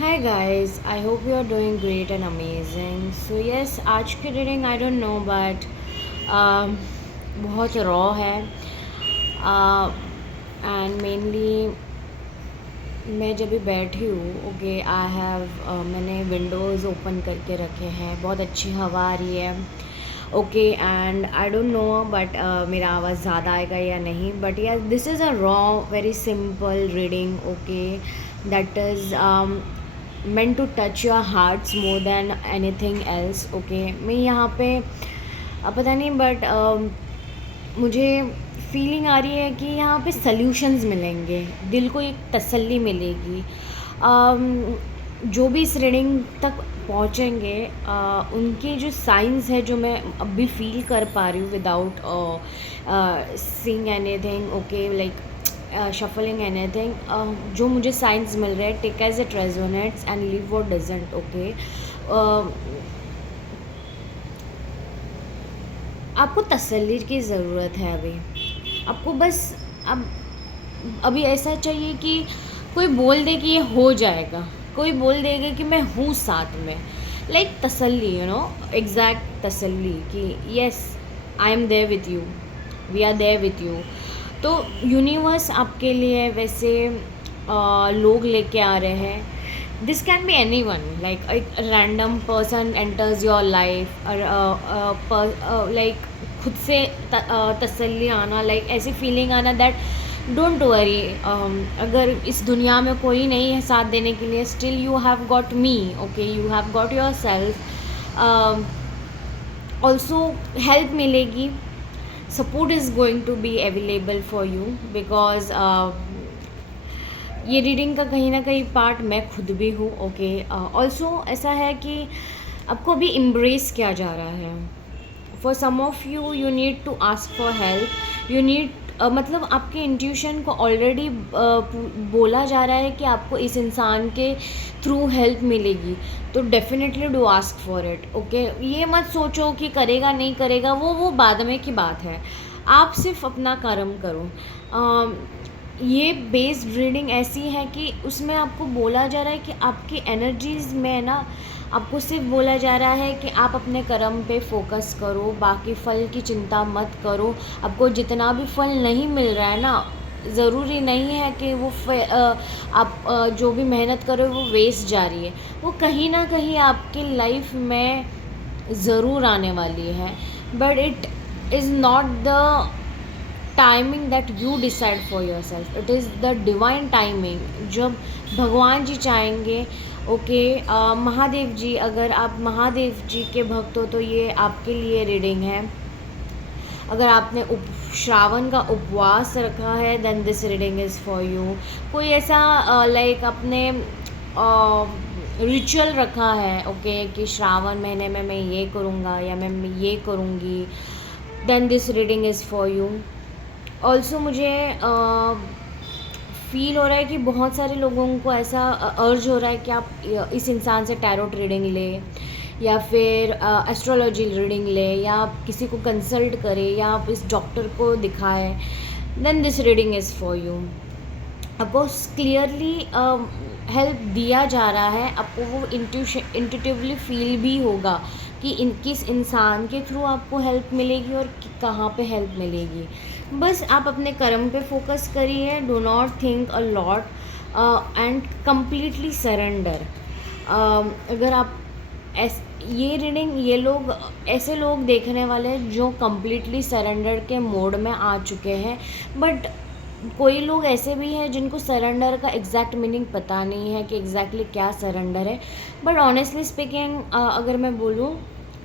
Hi guys, I hope you are doing great and amazing. So yes, आज की reading I don't no but बहुत raw है and mainly मैं जब भी बैठी हूँ ओके आई हैव मैंने विंडोज़ ओपन करके रखे हैं, बहुत अच्छी हवा आ रही है okay and I don't no but मेरा आवाज़ ज़्यादा आएगा या नहीं बट या this is a raw very simple reading okay that is meant to touch your hearts more than anything else okay मैं यहाँ पे पता नहीं बट मुझे फीलिंग आ रही है कि यहाँ पे सल्यूशंस मिलेंगे, दिल को एक तसल्ली मिलेगी। जो भी इस रीडिंग तक पहुँचेंगे उनके जो साइंस है जो मैं अभी फील कर पा रही हूँ without seeing anything okay like shuffling anything जो मुझे साइंस मिल रहे हैं take as it resonates and leave what doesn't okay. आपको तसल्ली की ज़रूरत है अभी, आपको बस अब अभी ऐसा चाहिए कि कोई बोल दे कि ये हो जाएगा, कोई बोल देगा कि मैं हूँ साथ में, लाइक तसल्ली एग्जैक्ट तसल्ली कि yes I am there with you, we are there with you. तो यूनिवर्स आपके लिए वैसे लोग लेके आ रहे हैं। This can be any one like एक random person enters your life और लाइक खुद से तसल्ली आना, लाइक ऐसी फीलिंग आना दैट डोंट वरी, अगर इस दुनिया में कोई नहीं है साथ देने के लिए, still you have got me okay, you have got your self. Also help मिलेगी, support is going to be available for you because ये रीडिंग का कहीं ना कहीं पार्ट मैं खुद भी हूँ ओके। ऑल्सो ऐसा है कि आपको अभी एम्ब्रेस किया जा रहा है। For some of you you need to ask for help, you need मतलब आपके इंट्यूशन को ऑलरेडी बोला जा रहा है कि आपको इस इंसान के थ्रू हेल्प मिलेगी, तो definitely do ask for it okay. ये मत सोचो कि करेगा नहीं करेगा, वो बाद में की बात है, आप सिर्फ अपना कर्म करो। ये बेस्ड रीडिंग ऐसी है कि उसमें आपको बोला जा रहा है कि आपकी एनर्जीज़ में ना आपको सिर्फ बोला जा रहा है कि आप अपने कर्म पे फोकस करो, बाकी फल की चिंता मत करो। आपको जितना भी फल नहीं मिल रहा है ना, ज़रूरी नहीं है कि वो आप जो भी मेहनत करो वो वेस्ट जा रही है, वो कहीं ना कहीं आपकी लाइफ में ज़रूर आने वाली है, but it is not the timing that you decide for your self, it is the divine timing जब भगवान जी चाहेंगे ओके। महादेव जी, अगर आप महादेव जी के भक्त हो तो ये आपके लिए रीडिंग है। अगर आपने श्रावण का उपवास रखा है then this reading is for you. कोई ऐसा लाइक अपने रिचुअल रखा है ओके कि श्रावण महीने में मैं ये करूँगा या मैं ये करूँगी, then this reading is for you. Also मुझे फील हो रहा है कि बहुत सारे लोगों को ऐसा अर्ज हो रहा है कि आप इस इंसान से टैरोट रीडिंग ले या फिर एस्ट्रोलॉजी रीडिंग ले या आप किसी को कंसल्ट करें या आप इस डॉक्टर को दिखाएं, then this reading is for you. आपको क्लियरली हेल्प दिया जा रहा है, आपको वो इंट्यूटिवली फील भी होगा कि किस इंसान के थ्रू आपको हेल्प मिलेगी और कहाँ पे हेल्प मिलेगी। बस आप अपने कर्म पे फोकस करिए, do not think a lot and completely surrender. अगर आप ये रीडिंग ये लोग ऐसे लोग देखने वाले हैं जो कम्प्लीटली सरेंडर के मोड में आ चुके हैं, बट कोई लोग ऐसे भी हैं जिनको सरेंडर का एग्जैक्ट मीनिंग पता नहीं है कि एग्जैक्टली क्या सरेंडर है। बट ऑनेस्टली स्पीकिंग अगर मैं बोलूँ,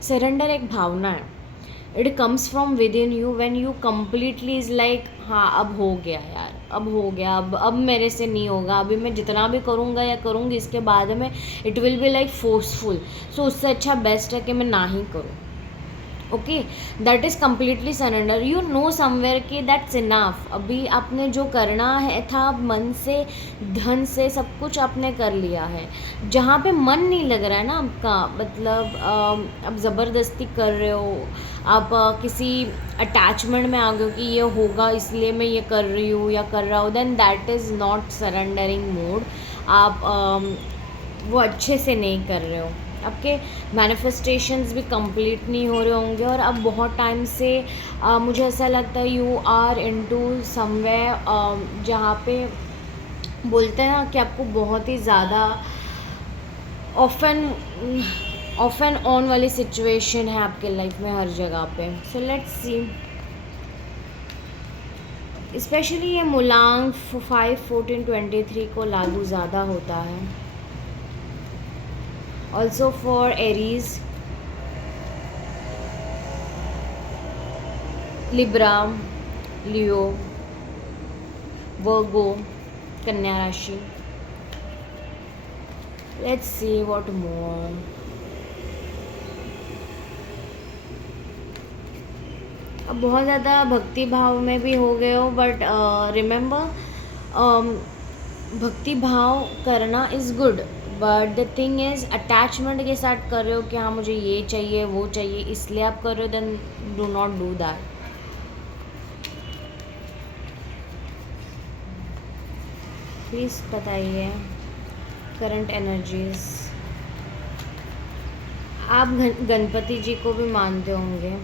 सरेंडर एक भावना है, it comes from with in you when you completely is like हाँ अब हो गया यार, अब हो गया, अब मेरे से नहीं होगा, अभी मैं जितना भी करूँगा या करूँगी इसके बाद में it will be like forceful, so उससे अच्छा बेस्ट है कि मैं ना ही करूँ okay. That is completely surrender, you know somewhere कि दैट्स इनफ। अभी आपने जो करना है था मन से धन से सब कुछ आपने कर लिया है। जहाँ पे मन नहीं लग रहा है ना आपका, मतलब आप ज़बरदस्ती कर रहे हो, आप किसी अटैचमेंट में आ गए हो कि ये होगा इसलिए मैं ये कर रही हूँ या कर रहा हूँ, then that is not surrendering mode. आप वो अच्छे से नहीं कर रहे हो, आपके मैनिफेस्टेशंस भी कंप्लीट नहीं हो रहे होंगे, और अब बहुत टाइम से मुझे ऐसा लगता है यू आर इनटू समवेयर जहाँ पे बोलते हैं ना कि आपको बहुत ही ज़्यादा ऑफन ऑफ एंड ऑन वाली सिचुएशन है आपके लाइफ में हर जगह पे। सो लेट्स सी, स्पेशली ये मूलांक 5, 14, 23 को लागू ज़्यादा होता है। ऑल्सो फॉर एरीज, लिब्रा, लियो, वर्गो, कन्या राशि। Let's see what more. अब बहुत ज़्यादा भक्ति भाव में भी हो गए हो, बट रिमेंबर, भक्ति भाव करना is good, but the thing is attachment के साथ कर रहे हो कि हाँ मुझे ये चाहिए वो चाहिए इसलिए आप कर रहे हो, then do not do that. Please बताइए करंट एनर्जीज। आप गणपति जी को भी मानते होंगे,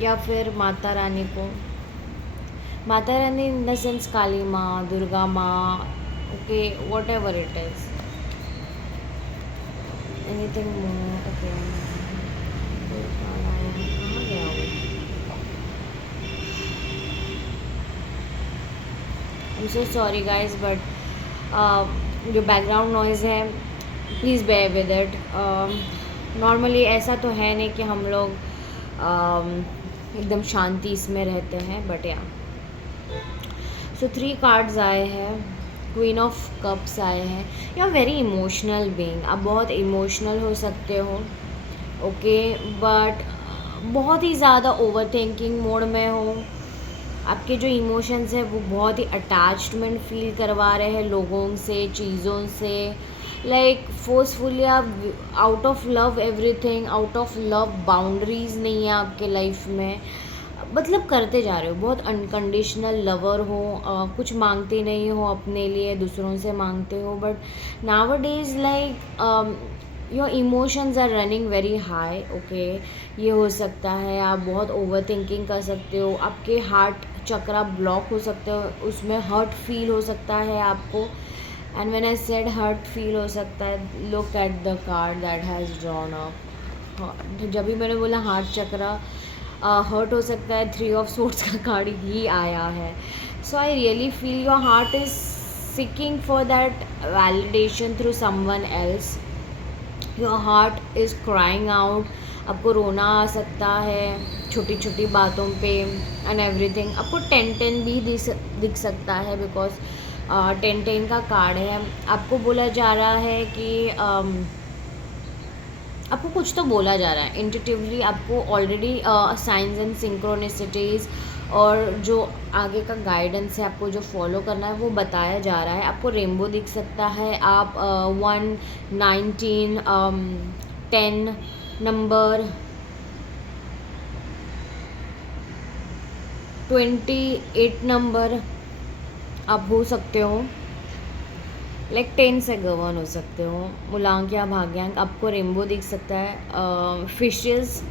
या फिर माता रानी को। Mata Rani in the sense काली माँ, दुर्गा माँ, okay, whatever it is, anything more. Okay, कहाँ गया वो? I am so sorry guys, but जो बैकग्राउंड नॉइज़ है please bear with it. Normally ऐसा तो है नहीं कि हम लोग एकदम शांति इसमें रहते हैं, बट या। सो 3 कार्ड्स आए हैं, क्वीन ऑफ कप्स आए हैं। You are very emotional being, आप बहुत इमोशनल हो सकते हो, ओके, बट बहुत ही ज़्यादा ओवर थिंकिंग मोड में हो। आपके जो इमोशंस हैं वो बहुत ही अटैचमेंट फील करवा रहे हैं लोगों से, चीज़ों से, लाइक फोर्सफुली आप out of love everything, out of love boundaries नहीं है आपके लाइफ में, मतलब करते जा रहे हो, बहुत अनकंडीशनल लवर हो, कुछ मांगते नहीं हो अपने लिए, दूसरों से मांगते हो, but nowadays like your emotions are running very high, okay. ये हो सकता है आप बहुत ओवर थिंकिंग कर सकते हो, आपके हार्ट चक्रा ब्लॉक हो सकते हो, उसमें हर्ट फील हो सकता है आपको। And when I said hurt feel हो सकता है, look at the card that has drawn up. जब भी मैंने बोला हार्ट चक्रा हर्ट हो सकता है, 3 ऑफ सोर्ड्स का कार्ड ही आया है। So I really feel your heart is seeking for that validation through someone else. Your heart is crying out, आपको रोना आ सकता है छोटी छोटी बातों पे एंड एवरीथिंग। आपको 10-10 भी दिख सकता है, बिकॉज 10-10 का कार्ड है। आपको बोला जा रहा है कि आपको कुछ तो बोला जा रहा है इंट्यूटिवली, आपको ऑलरेडी साइंस एंड सिंक्रोनिसिटीज़ और जो आगे का गाइडेंस है आपको जो फॉलो करना है वो बताया जा रहा है। आपको रेनबो दिख सकता है, आप 1, 19, 10 नंबर, 28 नंबर आप हो सकते हो, लाइक 10 से गवर्न हो सकते हो। मूलांक या भाग्यांक, आपको रेनबो दिख सकता है, फिशेस,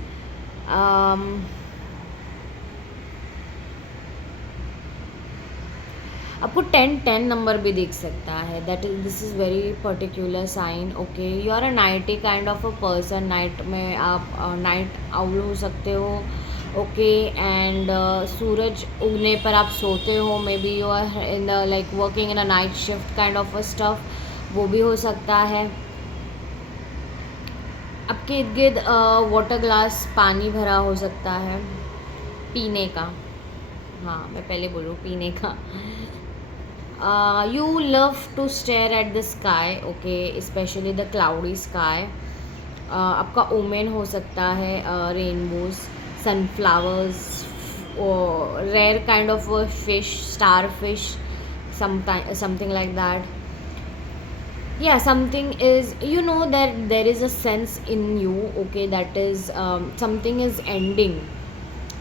आपको 10-10 नंबर भी दिख सकता है। This is very particular sign, okay. You are a nighty kind of a person, night में आप नाइट आउल हो सकते हो, ओके। एंड सूरज उगने पर आप सोते हो, maybe you are in the like working in a night shift kind of a stuff, वो भी हो सकता है। आपके इर्द गिर्द वाटर ग्लास पानी भरा हो सकता है पीने का, हाँ मैं पहले बोलूँ पीने का। You love to stare at the sky, okay, especially the cloudy sky. आपका ओमेन हो सकता है rainbows, sunflowers, rare kind of fish, star fish, something like that. Yeah, something is, you know that there is a sense in you, okay, that is something is ending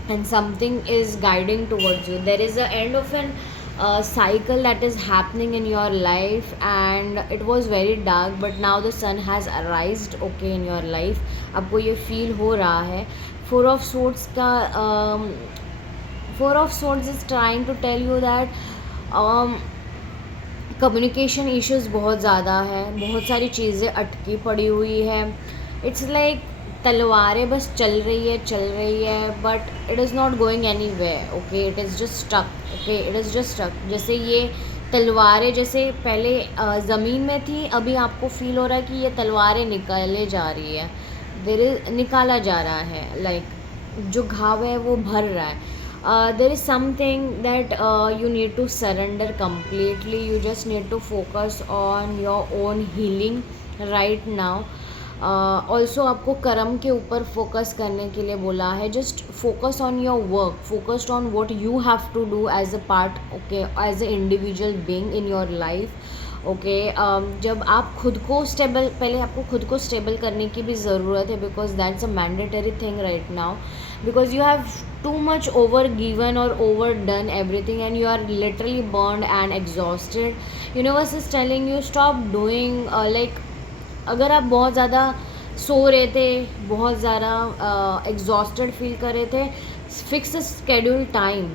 and something is guiding towards you. There is a end of an cycle that is happening in your life, and it was very dark, but now the sun has arisen, okay, in your life. आपको ये feel हो रहा है. Four of swords का four of swords is trying to tell you that communication issues बहुत ज़्यादा है, बहुत सारी चीज़ें अटकी पड़ी हुई है. इट्स लाइक तलवारें बस चल रही है, but it is not going any way, okay, it is just stuck, okay, it is just stuck. जैसे ये तलवारें जैसे पहले ज़मीन में थी, अभी आपको फील हो रहा है कि ये तलवारें निकाले जा रही है, निकाला जा रहा है, लाइक जो घाव है वो भर रहा है. There is something that you need to surrender completely. You just need to focus on your own healing right now. Also आपको कर्म के ऊपर फोकस करने के लिए बोला है. Just focus on your work, focused on what you have to do as a part, okay, as a individual being in your life, okay. जब आप खुद को स्टेबल, पहले आपको खुद को स्टेबल करने की भी ज़रूरत है, because that's a mandatory thing right now, because you have too much over given or overdone everything and you are literally burned and exhausted. Universe is telling you stop doing like, अगर आप बहुत ज़्यादा सो रहे थे, बहुत ज़्यादा exhausted feel कर रहे थे, fix schedule time.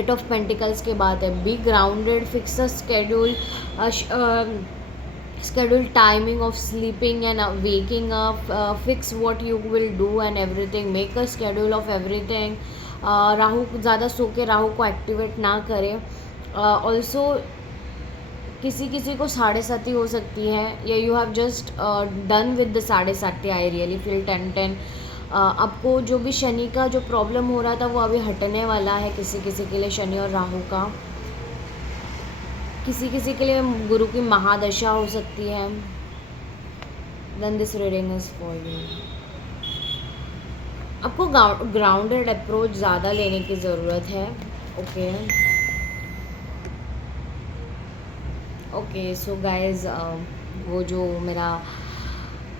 Eight of pentacles के बाद है, be grounded, fix a schedule, schedule timing of sleeping and waking up, fix what you will do and everything, make a schedule of everything. Rahu ज़्यादा सो के राहु को activate ना करें. Also किसी किसी को 7:30 हो सकती है, या you have just done with the 7:30. I really feel 10:10. आपको जो भी शनि का जो प्रॉब्लम हो रहा था वो अभी हटने वाला है किसी किसी के लिए, शनि और राहु का. किसी किसी के लिए गुरु की महादशा हो सकती है. Then this reading is for you. आपको ग्राउंडेड अप्रोच ज़्यादा लेने की ज़रूरत है, ओके. ओके सो गाइज, वो जो मेरा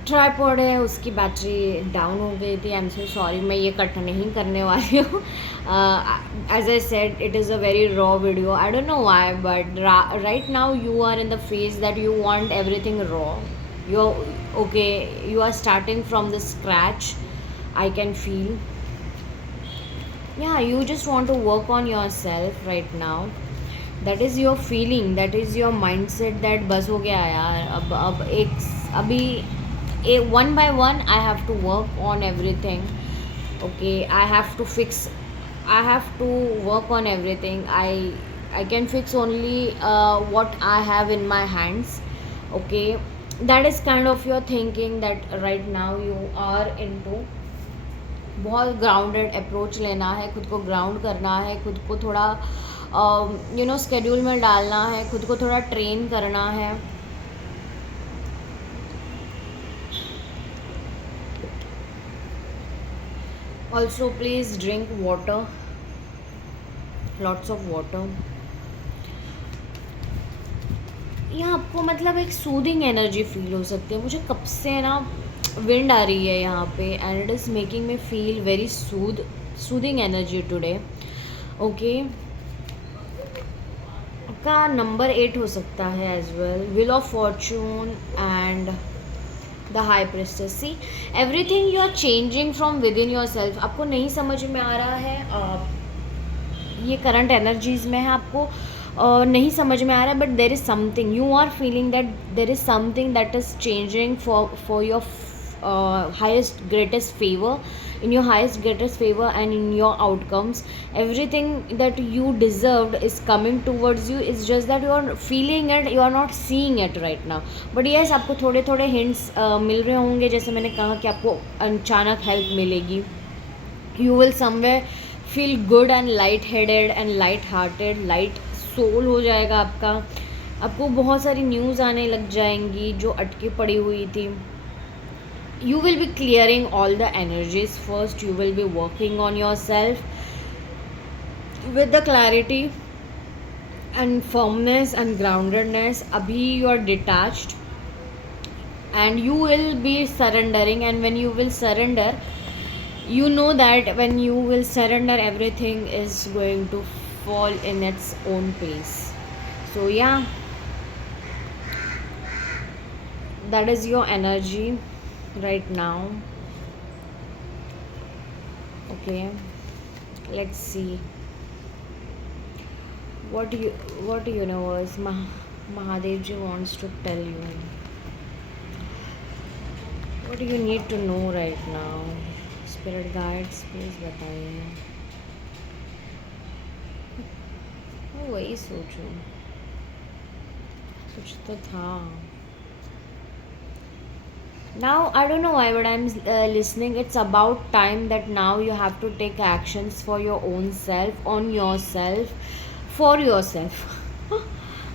ट्राईपॉड है उसकी बैटरी डाउन हो गई थी. आई एम सो सॉरी, मैं ये कट नहीं करने वाली हूँ. As I said, it is a very raw video. I don't know why, but right now you are in the phase that you want everything raw. You okay, you are starting from the scratch. I can feel, या you just want to work on your self right now. That is your feeling, that is your mind set, that बस हो गया यार. अब अभी one by one I have to work on everything, okay. I have to work on everything. I can fix only what I have in my hands, okay. That is kind of your thinking that right now you are into. बहुत grounded approach लेना है, खुद को ground करना है, खुद को थोड़ा स्केड्यूल में डालना है, खुद को थोड़ा ट्रेन करना है. Also please drink water, lots of water. यहाँ आपको मतलब एक सूदिंग एनर्जी फील हो सकती है. मुझे कब से ना विंड आ रही है यहाँ पे, and it is making me feel very soothing energy today, okay. का नंबर 8 हो सकता है as well. Wheel of fortune and the high priestess. See everything you are changing from within yourself. आपको नहीं समझ में आ रहा है, ये करंट एनर्जीज में है, आपको नहीं समझ में आ रहा है, but there is something, you are feeling that there is something that is changing for your highest greatest favor, in your highest greatest favor and in your outcomes. Everything that you deserved is coming towards you. It's just that you are feeling it, you are not seeing it right now. But yes, आपको थोड़े थोड़े hints मिल रहे होंगे. जैसे मैंने कहा कि आपको अचानक हेल्प मिलेगी. You will somewhere feel good and light headed and light hearted, light soul हो जाएगा आपका. आपको बहुत सारी न्यूज़ आने लग जाएंगी जो अटकी पड़ी हुई थी. You will be clearing all the energies first. You will be working on yourself with the clarity and firmness and groundedness. Abhi you are detached and you will be surrendering, and when you will surrender, you know that when you will surrender, everything is going to fall in its own pace. So yeah, that is your energy right now. Okay, let's see what you what universe Mahadev ji wants to tell you. What do you need to know right now? Spirit guides, please बताइए. मैं वही सोचूं, कुछ तो था. Now I don't know why, but I'm listening. It's about time that now you have to take actions for your own self, on yourself, for yourself.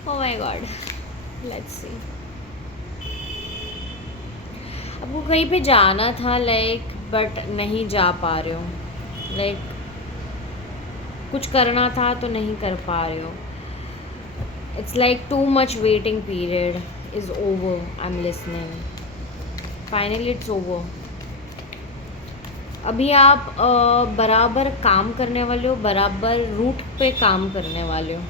Oh my god. Let's see. आपको कहीं पे जाना था but नहीं जा पा रहे हो. कुछ करना था तो नहीं कर पा रहे हो. It's like too much waiting period is over. I'm listening. Finally it's over. अभी आप बराबर काम करने वाले हो, बराबर रूट पे काम करने वाले हो.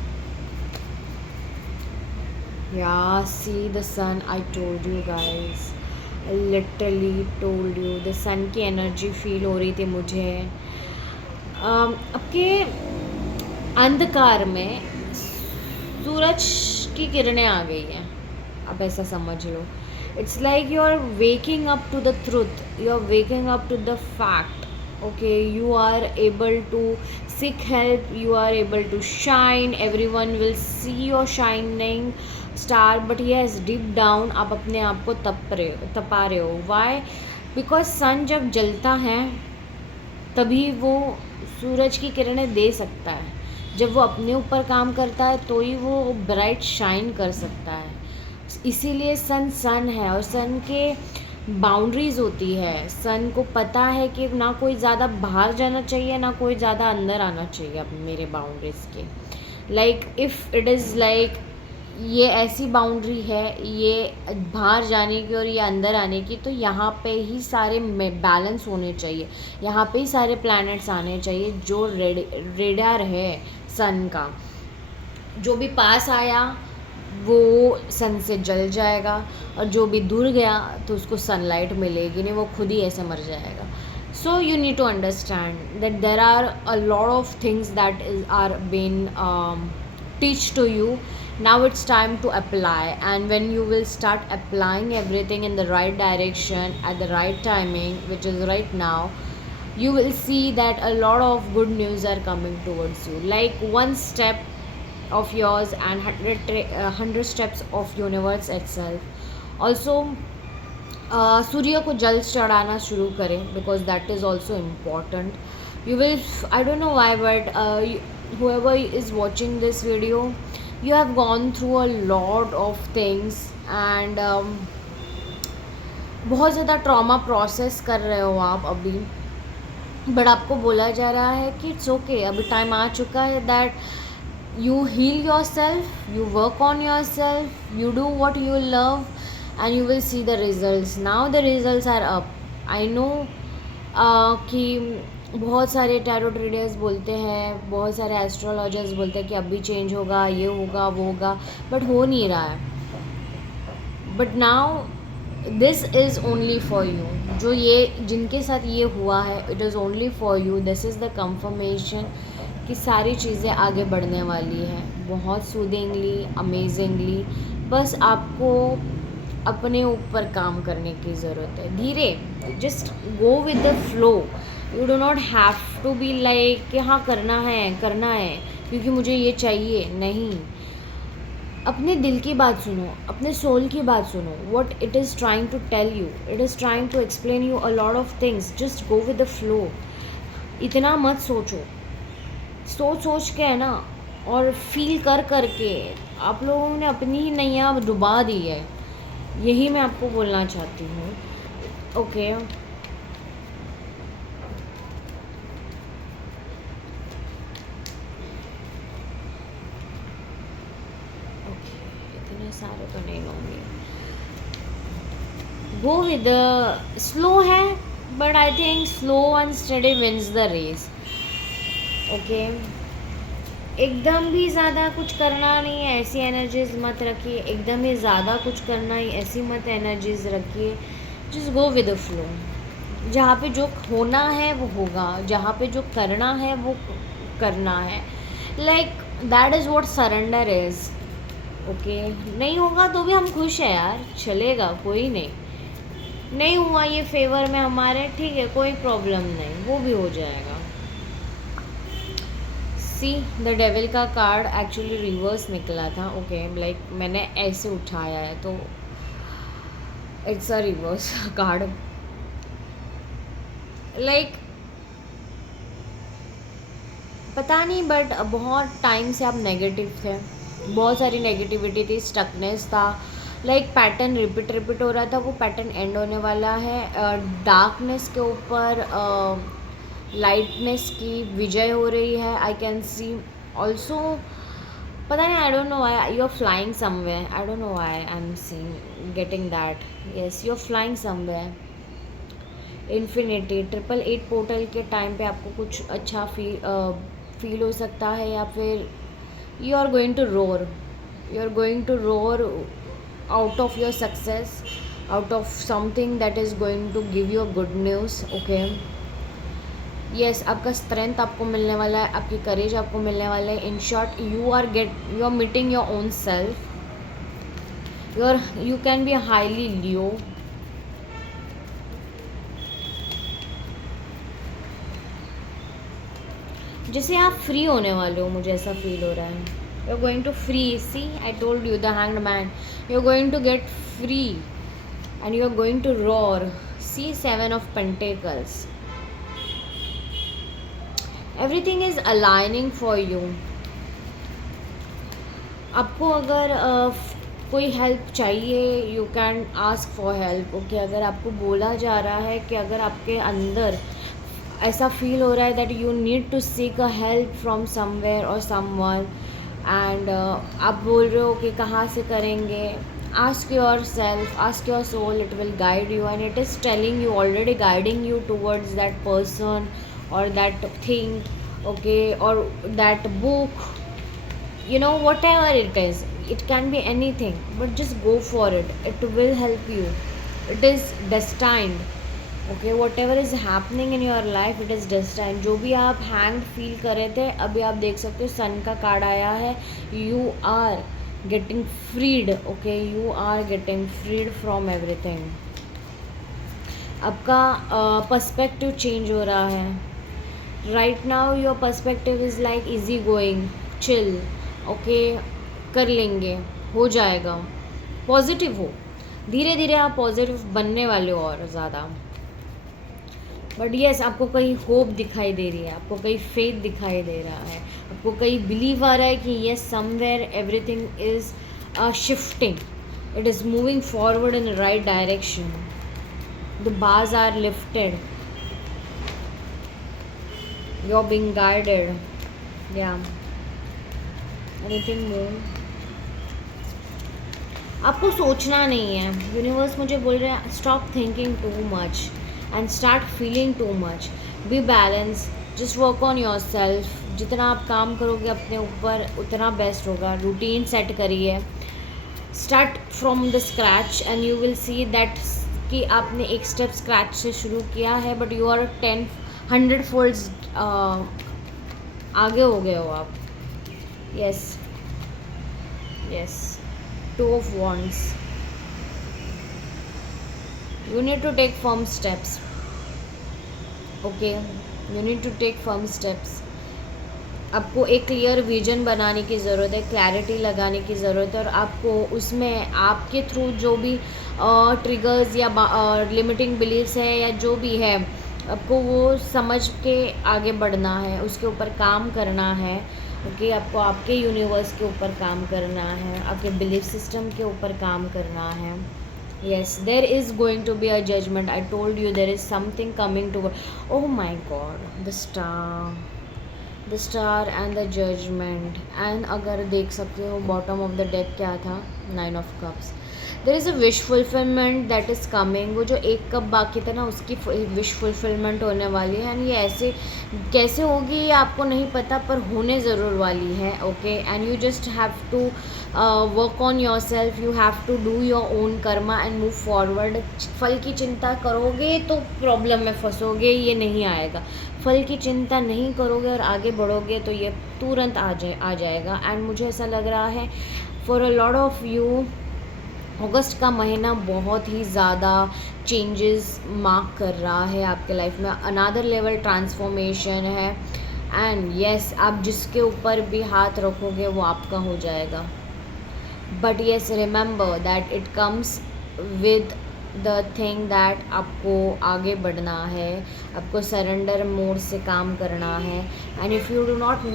Yeah, see the sun. I told you guys. I literally told you. The sun की एनर्जी फील हो रही थी मुझे. आपके अंधकार में सूरज की किरणें आ गई हैं. आप ऐसा समझ लो. It's like you're waking up to the truth. You're waking up to the fact. Okay, you are able to seek help. You are able to shine. Everyone will see your shining star. But yes, deep down आप अपने आप को तपा रहे हो. Why? Because sun जब जलता है तभी वो सूरज की किरणें दे सकता है. जब वो अपने ऊपर काम करता है तो ही वो ब्राइट शाइन कर सकता है. इसीलिए सन है और सन के बाउंड्रीज होती है. सन को पता है कि ना कोई ज़्यादा बाहर जाना चाहिए ना कोई ज़्यादा अंदर आना चाहिए अब मेरे बाउंड्रीज के. इफ़ इट इज़ ये ऐसी बाउंड्री है, ये बाहर जाने की और ये अंदर आने की, तो यहाँ पे ही सारे बैलेंस होने चाहिए. यहाँ पे ही सारे प्लैनेट्स आने चाहिए. जो रेडार है सन का, जो भी पास आया वो सन से जल जाएगा और जो भी दूर गया तो उसको सनलाइट मिलेगी नहीं, वो खुद ही ऐसे मर जाएगा. So you need to understand that there are a lot of things that are being teach to you. Now it's time to apply, and when you will start applying everything in the right direction at the right timing, which is right now, you will see that a lot of good news are coming towards you. Like one step of yours and 100 steps of universe itself. Also सूर्य को जल चढ़ाना शुरू करें, because that is also important. You will, I don't know why, but whoever is watching this video, you have gone through a lot of things and बहुत ज़्यादा trauma process कर रहे हो आप अभी. बट आपको बोला जा रहा है कि इट्स ओके, अभी टाइम आ चुका है that you heal yourself, you work on yourself, you do what you love, and you will see the results. Now the results are up. I know कि बहुत सारे टैरो रीडर्स बोलते हैं, बहुत सारे एस्ट्रोलॉजर्स बोलते हैं कि अभी चेंज होगा, ये होगा, वो होगा, बट हो नहीं रहा है. But now this is only for you. जो ये जिनके साथ ये हुआ है, it is only for you. This is the confirmation कि सारी चीज़ें आगे बढ़ने वाली हैं बहुत सूदिंगली, अमेजिंगली. बस आपको अपने ऊपर काम करने की ज़रूरत है. धीरे, just go with the flow. You do not have to be like कि हाँ करना है क्योंकि मुझे ये चाहिए. नहीं, अपने दिल की बात सुनो, अपने सोल की बात सुनो. What it is trying to tell you, it is trying to explain you a lot of things. Just go with the flow. इतना मत सोचो. सोच के है ना, और फील कर के आप लोगों ने अपनी ही नैया डुबा दी है. यही मैं आपको बोलना चाहती हूँ. ओके, इतने सारे तो नहीं लूँगी. गो विद स्लो है, but I think slow and steady wins the race. Okay, एकदम भी ज़्यादा कुछ करना नहीं है, ऐसी एनर्जीज मत रखिए। एकदम ही ज़्यादा कुछ करना है, ऐसी मत एनर्जीज रखिए। Just go with the flow. जहाँ पे जो होना है वो होगा, जहाँ पे जो करना है वो करना है। Like that is what surrender is. Okay, नहीं होगा तो भी हम खुश हैं यार, चलेगा, कोई नहीं। नहीं हुआ ये फेवर में हमारे, ठीक है, कोई प्रॉब्लम नहीं, वो भी हो जाएगा। सी, द डेविल का कार्ड एक्चुअली रिवर्स निकला था। ओके, लाइक मैंने ऐसे उठाया है तो it's a reverse card. Like पता नहीं, बट बहुत टाइम से आप नेगेटिव थे, बहुत सारी नेगेटिविटी थी, स्टकनेस था। लाइक पैटर्न रिपीट रिपीट हो रहा था, वो पैटर्न एंड होने वाला है। डार्कनेस के ऊपर लाइटनेस की विजय हो रही है, आई कैन सी ऑल्सो। पता नहीं, I don't know why you are flying somewhere, I don't know why I am seeing getting that. Yes, you are flying somewhere. Infinity 888 portal के टाइम पे आपको कुछ अच्छा फील हो सकता है, या फिर you are going to roar, you are going to roar out of your success, out of something that is going to give you a good news. Okay, yes, आपका स्ट्रेंथ आपको मिलने वाला है, आपकी करेज आपको मिलने वाला है। In short, you are meeting your own self. You can be highly Leo. जैसे आप फ्री होने वाले हो, मुझे ऐसा फील हो रहा है। You are going to free, see, I told you, the hanged man. You are going to get free and you are going to roar. See, 7 of pentacles. Everything is aligning for you. आपको अगर कोई help चाहिए, you can ask for help. Okay, अगर आपको बोला जा रहा है कि अगर आपके अंदर ऐसा फील हो रहा है that you need to seek a help from somewhere और समवन, एंड आप बोल रहे हो कि कहाँ से करेंगे, ask yourself, ask your soul, it will guide you and it is telling you, already guiding you towards that person और दैट थिंग, ओके, और that book, you know, whatever it is, it can be anything, but just go for it, it will help you, it is destined। okay, whatever is happening in your life, it is destined। जो भी आप hang feel कर रहे थे, अभी आप देख सकते हो सन का कार्ड आया है। You are getting freed. Okay, you are getting freed from everything. आपका पर्सपेक्टिव चेंज हो रहा है। Right now your perspective is like easy going, chill. Okay, कर लेंगे, हो जाएगा, पॉजिटिव हो। धीरे धीरे आप पॉजिटिव बनने वाले हो और ज़्यादा। बट यस, आपको कहीं होप दिखाई दे रही है, आपको कहीं फेथ दिखाई दे रहा है, आपको कहीं बिलीव आ रहा है कि yes, somewhere everything is shifting, it is moving forward in right direction, the bars are lifted, you are being guided, या एनीथिंग मोर। आपको सोचना नहीं है। यूनिवर्स मुझे बोल रहे हैं stop thinking too much and start feeling too much. Be balance, just work on your self. जितना आप काम करोगे अपने ऊपर उतना बेस्ट होगा। रूटीन सेट करिए, start from the scratch and you will see that कि आपने एक स्टेप स्क्रैच से शुरू किया है, बट यू आर 100 फोल्ड्स आगे हो गए हो आप। Yes, yes, 2 of wands, you need to take firm steps। okay, you need to take firm steps। आपको एक क्लियर विजन बनाने की ज़रूरत है, क्लैरिटी लगाने की ज़रूरत है, और आपको उसमें आपके थ्रू जो भी ट्रिगर्स या लिमिटिंग बिलीव्स है या जो भी है, आपको वो समझ के आगे बढ़ना है, उसके ऊपर काम करना है। ओके, आपको आपके यूनिवर्स के ऊपर काम करना है, आपके बिलीफ सिस्टम के ऊपर काम करना है। Yes, there is going to be a judgement. I told you there is something coming to. Oh my God, the star and the judgement. And अगर देख सकते हो बॉटम ऑफ द डेक क्या था, 9 of cups. There is a wish fulfilment that is coming. वो जो एक cup बाकी था ना, उसकी विश फुलफिलमेंट होने वाली है। एंड ये ऐसे कैसे होगी ये आपको नहीं पता, पर होने ज़रूर वाली है। Okay, and you just have to work on your self, you have to do your own karma and move forward. फल की चिंता करोगे तो प्रॉब्लम में फंसोगे, ये नहीं आएगा। फल की चिंता नहीं करोगे और आगे बढ़ोगे तो ये तुरंत आ जाएगा। एंड मुझे ऐसा लग रहा है for a lot of you अगस्त का महीना बहुत ही ज़्यादा चेंजेस मार्क कर रहा है आपके लाइफ में। अनदर लेवल ट्रांसफॉर्मेशन है। एंड यस, आप जिसके ऊपर भी हाथ रखोगे वो आपका हो जाएगा। But yes, remember that it comes with the thing that आपको आगे बढ़ना है, आपको सरेंडर मोड से काम करना है। And if you do not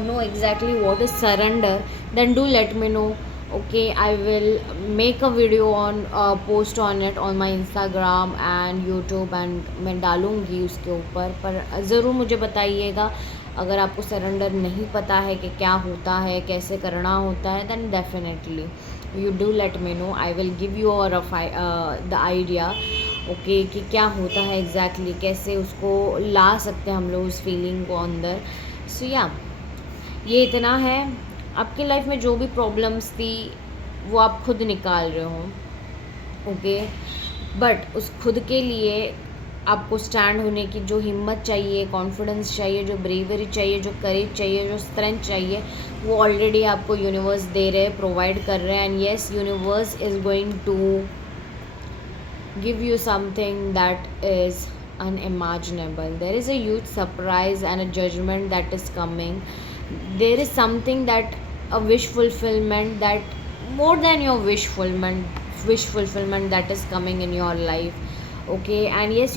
know exactly what is surrender, then do let me know. Okay, I will make a video on post on it on my Instagram and YouTube, and मैं डालूँगी उसके ऊपर। पर ज़रूर मुझे बताइएगा अगर आपको सरेंडर नहीं पता है कि क्या होता है, कैसे करना होता है, then definitely you do let me know. I will give you और द आइडिया ओके कि क्या होता है एग्जैक्टली, कैसे उसको ला सकते हैं हम लोग उस फीलिंग को अंदर। सो या, ये इतना है। आपकी लाइफ में जो भी प्रॉब्लम्स थी वो आप खुद निकाल रहे हो। ओके, बट उस खुद के लिए आपको स्टैंड होने की जो हिम्मत चाहिए, कॉन्फिडेंस चाहिए, जो ब्रेवरी चाहिए, जो करेज चाहिए, जो स्ट्रेंथ चाहिए, वो ऑलरेडी आपको यूनिवर्स दे रहे हैं, प्रोवाइड कर रहे हैं। And yes, universe is going to give you something that is unimaginable. There is a huge surprise and a judgment that is coming. There is something that a wish fulfillment, that more than your wish fulfillment that is coming in your life. Okay, and yes,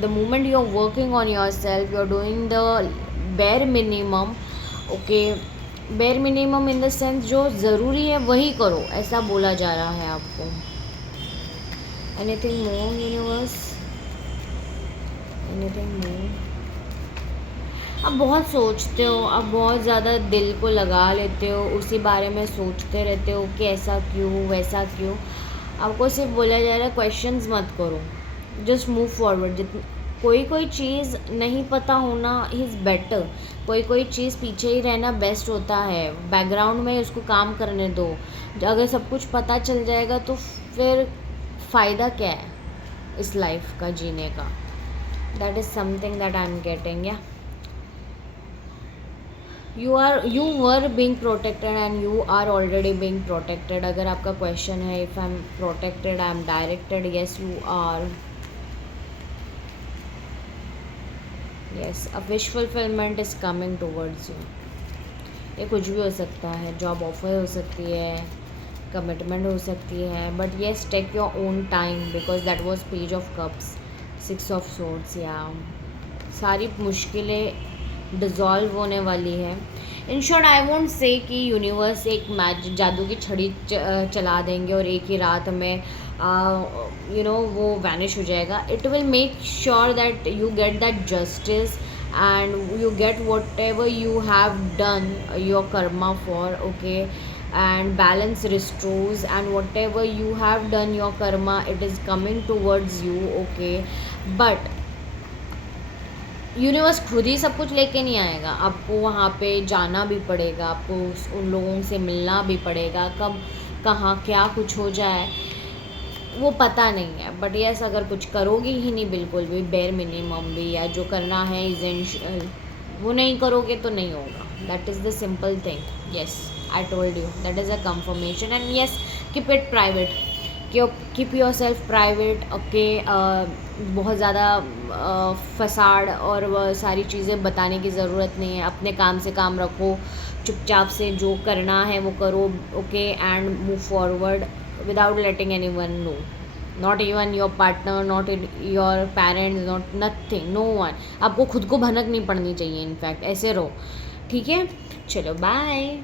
the moment you're working on yourself, you're doing the bare minimum. Okay, bare minimum in the sense जो ज़रूरी है वही करो, ऐसा बोला जा रहा है आपको। Anything more, universe? Anything more? आप बहुत सोचते हो, आप बहुत ज़्यादा दिल को लगा लेते हो, उसी बारे में सोचते रहते हो कि ऐसा क्यों, वैसा क्यों। आपको सिर्फ बोला जा रहा है क्वेश्चंस मत करो, जस्ट मूव फॉरवर्ड। कोई चीज़ नहीं पता होना इज़ बेटर। कोई चीज़ पीछे ही रहना बेस्ट होता है। बैकग्राउंड में उसको काम करने दो। अगर सब कुछ पता चल जाएगा तो फिर फ़ायदा क्या है इस लाइफ का जीने का। That is something that I am getting. या you were being protected and you are already being protected। अगर आपका क्वेश्चन है if I'm protected, I'm directed, yes you are। yes, a wish fulfillment is coming towards you। ये कुछ भी हो सकता है, जॉब ऑफर हो सकती है, कमिटमेंट हो सकती है, but yes, take your own time because that was page of cups, 6 of swords. या सारी मुश्किलें डिज़ोल्व होने वाली है। In short I won't say कि यूनिवर्स एक जादू की छड़ी चला देंगे और एक ही रात में वो वैनिश हो जाएगा। It will make sure that you get that justice and you get what ever you have done your Karma for. Okay, and balance restores, and whatever you have done your karma, it is coming towards you। okay, but universe खुद ही सब कुछ लेके नहीं आएगा, आपको वहाँ पे जाना भी पड़ेगा, आपको उन लोगों से मिलना भी पड़ेगा। कब कहाँ क्या कुछ हो जाए वो पता नहीं है, बट यस, अगर कुछ करोगे ही नहीं बिल्कुल भी, बेयर मिनिमम भी, या जो करना है इसेंशियल वो नहीं करोगे तो नहीं होगा। That is the simple thing. Yes, I told you, that is a confirmation. And yes, keep it private, keep your self private. Okay, बहुत ज़्यादा फसाड और वह सारी चीज़ें बताने की ज़रूरत नहीं है। अपने काम से काम रखो, चुपचाप से जो करना है वो करो। Okay, and move forward without letting anyone know, not even your partner, not your parents, not nothing, no one. आपको खुद को भनक नहीं पड़नी चाहिए। इनफैक्ट ऐसे रहो, ठीक है? चलो, बाय।